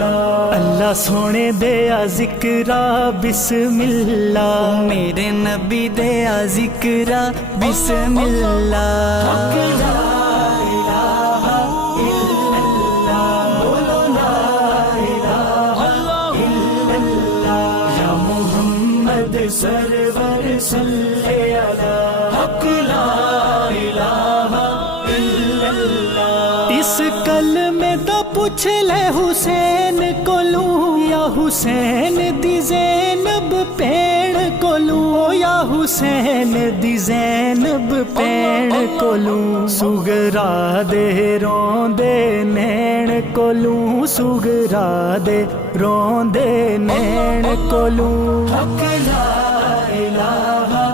अल्लाह सोने दिया जिक्रा बिस्मिल्ला, मेरे नबी दिया जिक्रा बिस्मिल्ला। सरवर सल्ले अला हक ला इलाहा इल्लल्लाह। इस कलमे दा पुछ ले हुसैन कोलू, या हुसैन दी ज़ैनब भैण कोलू, या हुसैन दी ज़ैनब भैण कोलू। सुगरा दे रोंदे नैण कोलू, सुगरा दे रोंदे नैण कोलू। हक ला इलाहा